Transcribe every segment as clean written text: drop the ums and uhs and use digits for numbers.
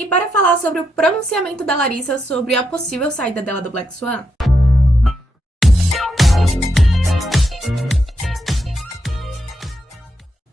E para falar sobre o pronunciamento da Larissa sobre a possível saída dela do Black Swan.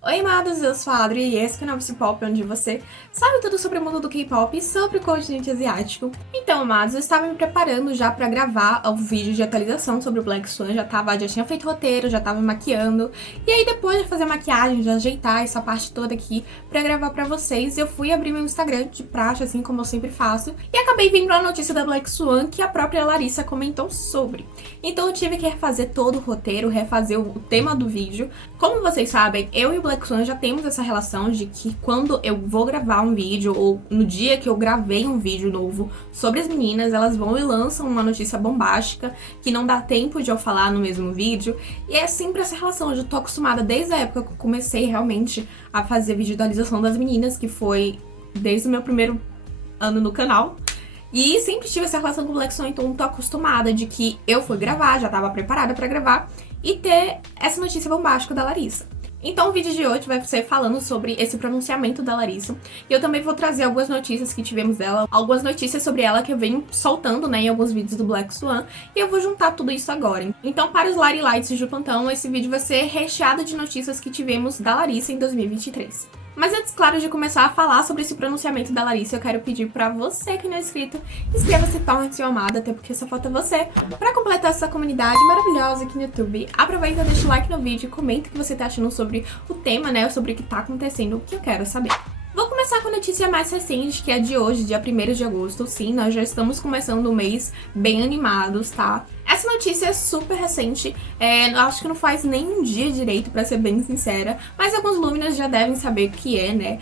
Oi, amados, eu sou a Adri e esse é o canal Pop, onde você sabe tudo sobre o mundo do K-pop e sobre o continente asiático. Então, amados, eu estava me preparando já pra gravar o vídeo de atualização sobre o Black Swan, já tinha feito roteiro, já tava maquiando, e aí depois de fazer a maquiagem, de ajeitar essa parte toda aqui pra gravar pra vocês, eu fui abrir meu Instagram de praxe, assim como eu sempre faço, e acabei vendo a notícia da Black Swan que a própria Larissa comentou sobre. Então eu tive que refazer todo o roteiro, refazer o tema do vídeo. Como vocês sabem, eu e o Black Swan já temos essa relação de que quando eu vou gravar um vídeo, ou no dia que eu gravei um vídeo novo sobre as meninas, elas vão e lançam uma notícia bombástica que não dá tempo de eu falar no mesmo vídeo. E é sempre essa relação, eu já tô acostumada desde a época que eu comecei realmente a fazer vídeo de atualização das meninas, que foi desde o meu primeiro ano no canal. E sempre tive essa relação com o Black Swan, então tô acostumada de que eu fui gravar, já tava preparada pra gravar e ter essa notícia bombástica da Larissa. Então o vídeo de hoje vai ser falando sobre esse pronunciamento da Larissa. E eu também vou trazer algumas notícias que tivemos dela, algumas notícias sobre ela que eu venho soltando, né, em alguns vídeos do Black Swan. E eu vou juntar tudo isso agora. Então, para os Lari Lights do plantão, esse vídeo vai ser recheado de notícias que tivemos da Larissa em 2023. Mas antes, claro, de começar a falar sobre esse pronunciamento da Larissa, eu quero pedir pra você que não é inscrito, inscreva-se, torne-se amada, até porque só falta você pra completar essa comunidade maravilhosa aqui no YouTube. Aproveita, deixa o like no vídeo e comenta o que você tá achando sobre o tema, né, sobre o que tá acontecendo, que eu quero saber. Vou começar com a notícia mais recente, que é de hoje, dia 1º de agosto. Sim, nós já estamos começando o mês bem animados, tá? Essa notícia é super recente, acho que não faz nem um dia direito, pra ser bem sincera, mas alguns Luminas já devem saber o que é, né?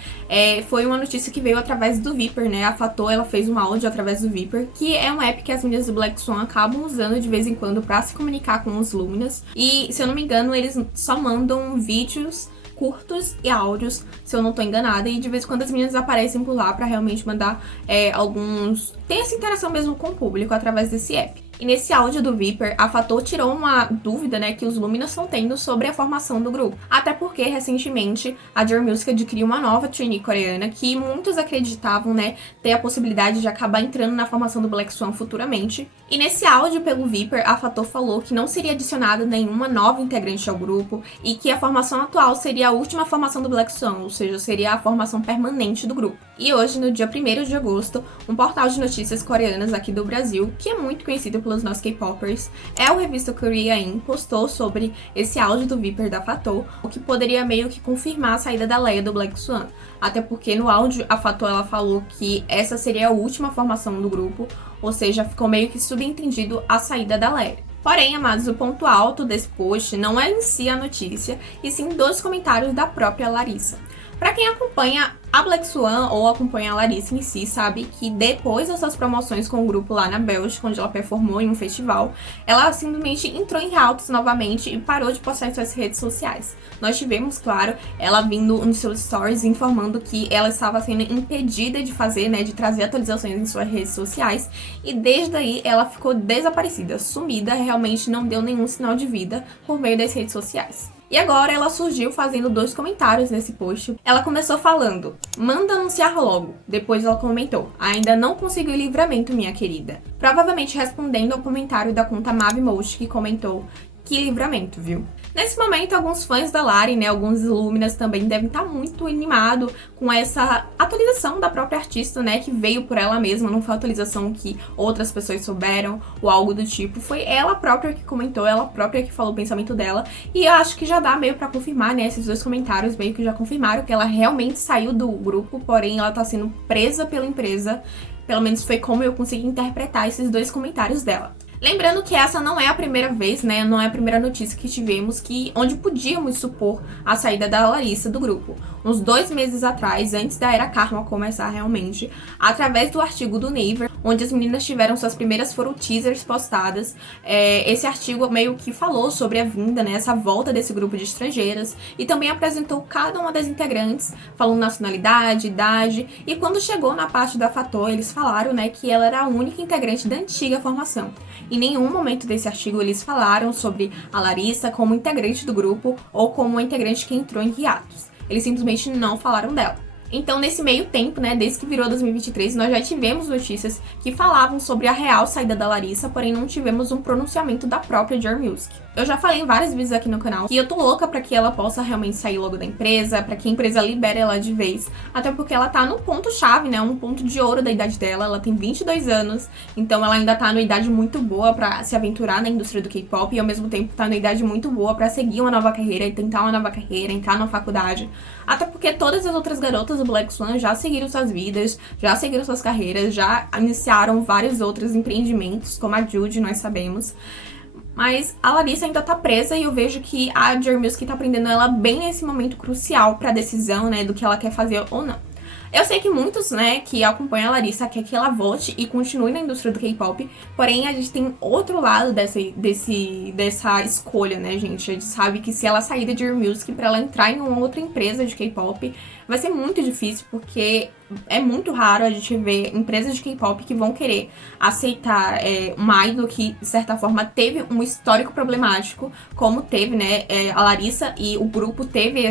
Foi uma notícia que veio através do Viper, né? A Fator, ela fez um áudio através do Viper, que é um app que as meninas do Black Swan acabam usando de vez em quando pra se comunicar com os Luminas. E, se eu não me engano, eles só mandam vídeos curtos e áudios, se eu não tô enganada, e de vez em quando as meninas aparecem por lá pra realmente mandar alguns... Tem essa interação mesmo com o público através desse app. E nesse áudio do Viper, a Fator tirou uma dúvida, né, que os Luminas estão tendo sobre a formação do grupo. Até porque, recentemente, a J Music adquiriu uma nova trainee coreana que muitos acreditavam, né, ter a possibilidade de acabar entrando na formação do Black Swan futuramente. E nesse áudio pelo Viper, a Fator falou que não seria adicionada nenhuma nova integrante ao grupo e que a formação atual seria a última formação do Black Swan, ou seja, seria a formação permanente do grupo. E hoje, no dia 1º de agosto, um portal de notícias coreanas aqui do Brasil, que é muito conhecido pelos nossos K-popers, o Revista Korea In, postou sobre esse áudio do Viper da Fator, o que poderia meio que confirmar a saída da Leia do Black Swan. Até porque no áudio a Fator ela falou que essa seria a última formação do grupo, ou seja, ficou meio que subentendido a saída da Leia. Porém, amados, o ponto alto desse post não é em si a notícia, e sim dois comentários da própria Larissa. Pra quem acompanha a Black Swan ou acompanha a Larissa em si, sabe que depois das suas promoções com o grupo lá na Bélgica, onde ela performou em um festival, ela simplesmente entrou em hiatus novamente e parou de postar em suas redes sociais. Nós tivemos, claro, ela vindo nos seus stories informando que ela estava sendo impedida de fazer, né, de trazer atualizações em suas redes sociais, e desde aí ela ficou desaparecida, sumida, realmente não deu nenhum sinal de vida por meio das redes sociais. E agora ela surgiu fazendo dois comentários nesse post. Ela começou falando: "Manda anunciar logo". Depois ela comentou: "Ainda não consegui livramento, minha querida". Provavelmente respondendo ao comentário da conta Mavimost, que comentou: "Que livramento, viu?". Nesse momento, alguns fãs da Lari, né, alguns Luminas também devem estar muito animados com essa atualização da própria artista, né, que veio por ela mesma, não foi uma atualização que outras pessoas souberam ou algo do tipo, foi ela própria que comentou, ela própria que falou o pensamento dela, e eu acho que já dá meio pra confirmar, né, esses dois comentários meio que já confirmaram que ela realmente saiu do grupo, porém ela tá sendo presa pela empresa, pelo menos foi como eu consegui interpretar esses dois comentários dela. Lembrando que essa não é a primeira vez, né, não é a primeira notícia que tivemos onde podíamos supor a saída da Larissa do grupo. Uns 2 meses atrás, antes da Era Karma começar realmente, através do artigo do Naver, onde as meninas tiveram suas primeiras foram teasers postadas, esse artigo meio que falou sobre a vinda, né, essa volta desse grupo de estrangeiras, e também apresentou cada uma das integrantes, falando nacionalidade, idade, e quando chegou na parte da Fator, eles falaram, né, que ela era a única integrante da antiga formação. Em nenhum momento desse artigo eles falaram sobre a Larissa como integrante do grupo ou como uma integrante que entrou em hiatus. Eles simplesmente não falaram dela. Então, nesse meio tempo, né, desde que virou 2023, nós já tivemos notícias que falavam sobre a real saída da Larissa, porém não tivemos um pronunciamento da própria Jar Music. Eu já falei em vários vídeos aqui no canal que eu tô louca pra que ela possa realmente sair logo da empresa, pra que a empresa libere ela de vez, até porque ela tá no ponto-chave, né, um ponto de ouro da idade dela, ela tem 22 anos, então ela ainda tá numa idade muito boa pra se aventurar na indústria do K-pop e ao mesmo tempo tá numa idade muito boa pra seguir uma nova carreira e tentar uma nova carreira, entrar na faculdade, até porque todas as outras garotas do Black Swan já seguiram suas vidas, já seguiram suas carreiras, já iniciaram vários outros empreendimentos, como a Jude, nós sabemos. Mas a Larissa ainda tá presa e eu vejo que a Jar Music tá prendendo ela bem nesse momento crucial pra decisão, né, do que ela quer fazer ou não. Eu sei que muitos, né, que acompanham a Larissa quer que ela volte e continue na indústria do K-pop, porém a gente tem outro lado dessa escolha, né, gente? A gente sabe que se ela sair da Jar Music pra ela entrar em uma outra empresa de K-pop, vai ser muito difícil, porque é muito raro a gente ver empresas de K-pop que vão querer aceitar uma idol que, de certa forma, teve um histórico problemático, como teve, né, a Larissa, e o grupo teve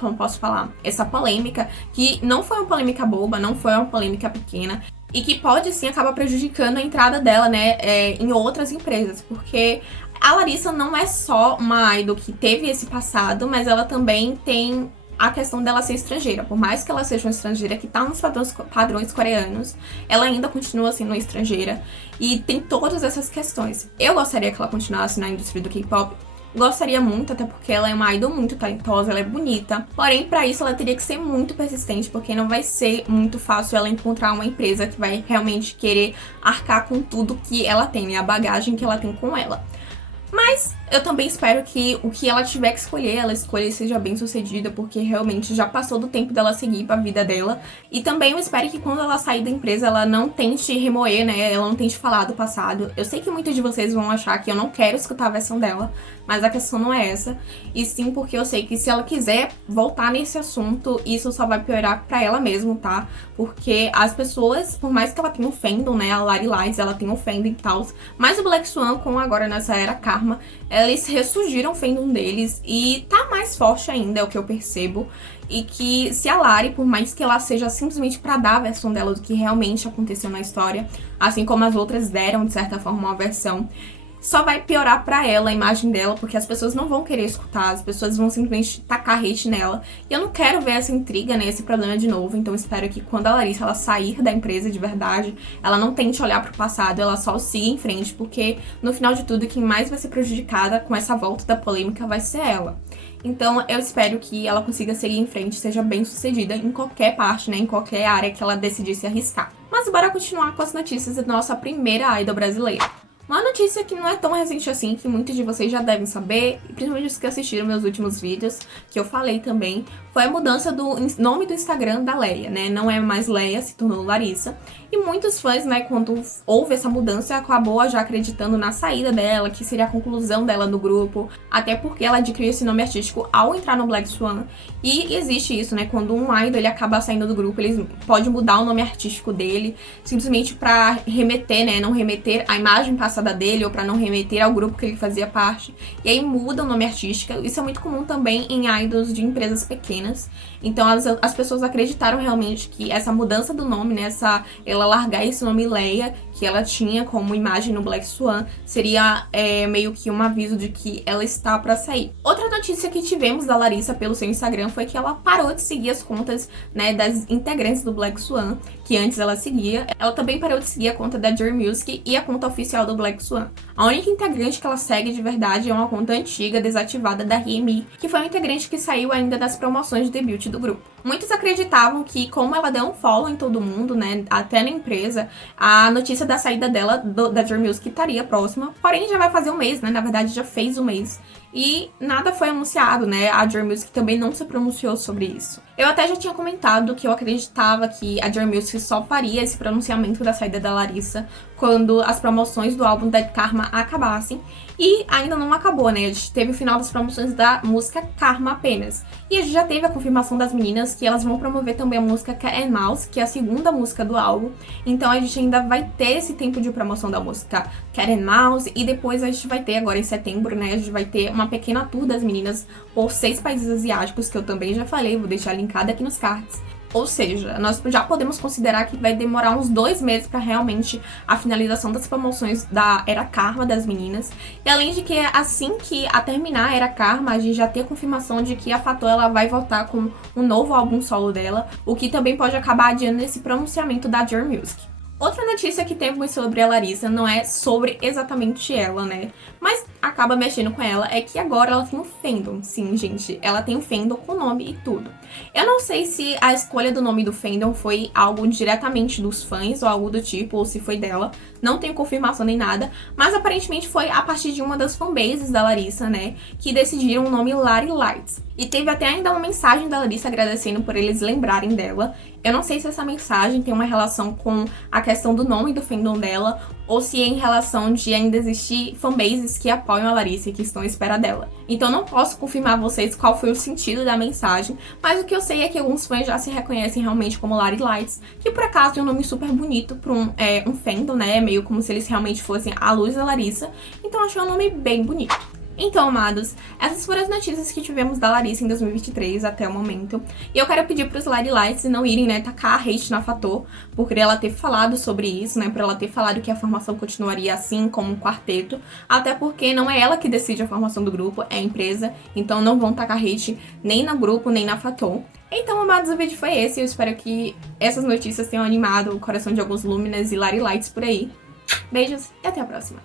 como posso falar, essa polêmica, que não foi uma polêmica boba, não foi uma polêmica pequena, e que pode, sim, acabar prejudicando a entrada dela, né, em outras empresas, porque a Larissa não é só uma idol que teve esse passado, mas ela também tem a questão dela ser estrangeira. Por mais que ela seja uma estrangeira que tá nos padrões coreanos, ela ainda continua sendo uma estrangeira. E tem todas essas questões. Eu gostaria que ela continuasse na indústria do K-pop. Gostaria muito, até porque ela é uma idol muito talentosa, ela é bonita. Porém, pra isso ela teria que ser muito persistente, porque não vai ser muito fácil ela encontrar uma empresa que vai realmente querer arcar com tudo que ela tem, né? A bagagem que ela tem com ela. Mas eu também espero que o que ela tiver que escolher, ela escolha e seja bem sucedida, porque realmente já passou do tempo dela seguir pra vida dela. E também eu espero que quando ela sair da empresa, ela não tente remoer, né? Ela não tente falar do passado. Eu sei que muitos de vocês vão achar que eu não quero escutar a versão dela, mas a questão não é essa. E sim porque eu sei que se ela quiser voltar nesse assunto, isso só vai piorar pra ela mesmo, tá? Porque as pessoas, por mais que ela tenha um fandom, né? A Lari Lies, ela tem um fandom e tal, mas o Black Swan, com agora nessa era Karma, eles ressurgiram o fandom deles e tá mais forte ainda, é o que eu percebo. E que se a Lari, por mais que ela seja simplesmente pra dar a versão dela do que realmente aconteceu na história, assim como as outras deram, de certa forma, uma versão, só vai piorar pra ela a imagem dela, porque as pessoas não vão querer escutar, as pessoas vão simplesmente tacar hate nela. E eu não quero ver essa intriga, né, esse problema de novo, então espero que quando a Larissa ela sair da empresa de verdade, ela não tente olhar pro passado, ela só siga em frente, porque no final de tudo, quem mais vai ser prejudicada com essa volta da polêmica vai ser ela. Então eu espero que ela consiga seguir em frente, seja bem sucedida em qualquer parte, né, em qualquer área que ela decidir se arriscar. Mas bora continuar com as notícias da nossa primeira idol brasileira. Uma notícia que não é tão recente assim, que muitos de vocês já devem saber, principalmente os que assistiram meus últimos vídeos, que eu falei também, foi a mudança do nome do Instagram da Leia, né? Não é mais Leia, se tornou Larissa. E muitos fãs, né, quando houve essa mudança, acabou já acreditando na saída dela, que seria a conclusão dela no grupo, até porque ela adquiriu esse nome artístico ao entrar no Black Swan. E existe isso, né? Quando um idol ele acaba saindo do grupo, ele pode mudar o nome artístico dele, simplesmente pra remeter, né? Não remeter à imagem passada dele, ou pra não remeter ao grupo que ele fazia parte. E aí muda o nome artístico. Isso é muito comum também em idols de empresas pequenas. Então as pessoas acreditaram realmente que essa mudança do nome, né? Ela largar esse nome Leia, que ela tinha como imagem no Black Swan, seria meio que um aviso de que ela está pra sair. Outra notícia que tivemos da Larissa pelo seu Instagram foi que ela parou de seguir as contas, né, das integrantes do Black Swan, que antes ela seguia. Ela também parou de seguir a conta da Jar Music e a conta oficial do Black Swan. A única integrante que ela segue de verdade é uma conta antiga, desativada, da Remy, que foi uma integrante que saiu ainda das promoções de debut do grupo. Muitos acreditavam que, como ela deu um follow em todo mundo, né, até na empresa, a notícia da saída dela, da Jar Music, estaria próxima. Porém, já vai fazer um mês, né, na verdade já fez um mês. E nada foi anunciado, né, a Jar Music também não se pronunciou sobre isso. Eu até já tinha comentado que eu acreditava que a Jar Music só faria esse pronunciamento da saída da Larissa quando as promoções do álbum Dead Karma acabassem. E ainda não acabou, né? A gente teve o final das promoções da música Karma apenas. E a gente já teve a confirmação das meninas que elas vão promover também a música Cat and Mouse, que é a segunda música do álbum. Então a gente ainda vai ter esse tempo de promoção da música Cat and Mouse. E depois a gente vai ter, agora em setembro, né? A gente vai ter uma pequena tour das meninas por 6 países asiáticos, que eu também já falei, vou deixar linkado aqui nos cards. Ou seja, nós já podemos considerar que vai demorar uns 2 meses para realmente a finalização das promoções da Era Karma das meninas. E além de que assim que a terminar a Era Karma, a gente já tem a confirmação de que a Fator ela vai voltar com um novo álbum solo dela, o que também pode acabar adiando esse pronunciamento da Joy Music. Outra notícia que temos sobre a Larissa não é sobre exatamente ela, né? Mas acaba mexendo com ela, é que agora ela tem um fandom. Sim, gente, ela tem um fandom com nome e tudo. Eu não sei se a escolha do nome do fandom foi algo diretamente dos fãs ou algo do tipo, ou se foi dela. Não tenho confirmação nem nada, mas aparentemente foi a partir de uma das fanbases da Larissa, né, que decidiram o nome Lari Lights. E teve até ainda uma mensagem da Larissa agradecendo por eles lembrarem dela. Eu não sei se essa mensagem tem uma relação com a questão do nome do fandom dela, ou se é em relação de ainda existir fanbases que apoiam a Larissa e que estão à espera dela. Então não posso confirmar a vocês qual foi o sentido da mensagem, mas o que eu sei é que alguns fãs já se reconhecem realmente como Lari Lights, que por acaso é um nome super bonito para um fandom, né? Meio como se eles realmente fossem a luz da Larissa. Então achei um nome bem bonito. Então, amados, essas foram as notícias que tivemos da Larissa em 2023 até o momento. E eu quero pedir pros Lari Lights não irem, né, tacar hate na Fator, por ela ter falado sobre isso, né, por ela ter falado que a formação continuaria assim, como um quarteto. Até porque não é ela que decide a formação do grupo, é a empresa. Então não vão tacar hate nem no grupo, nem na Fator. Então, amados, o vídeo foi esse. Eu espero que essas notícias tenham animado o coração de alguns Luminas e Lari Lights por aí. Beijos e até a próxima.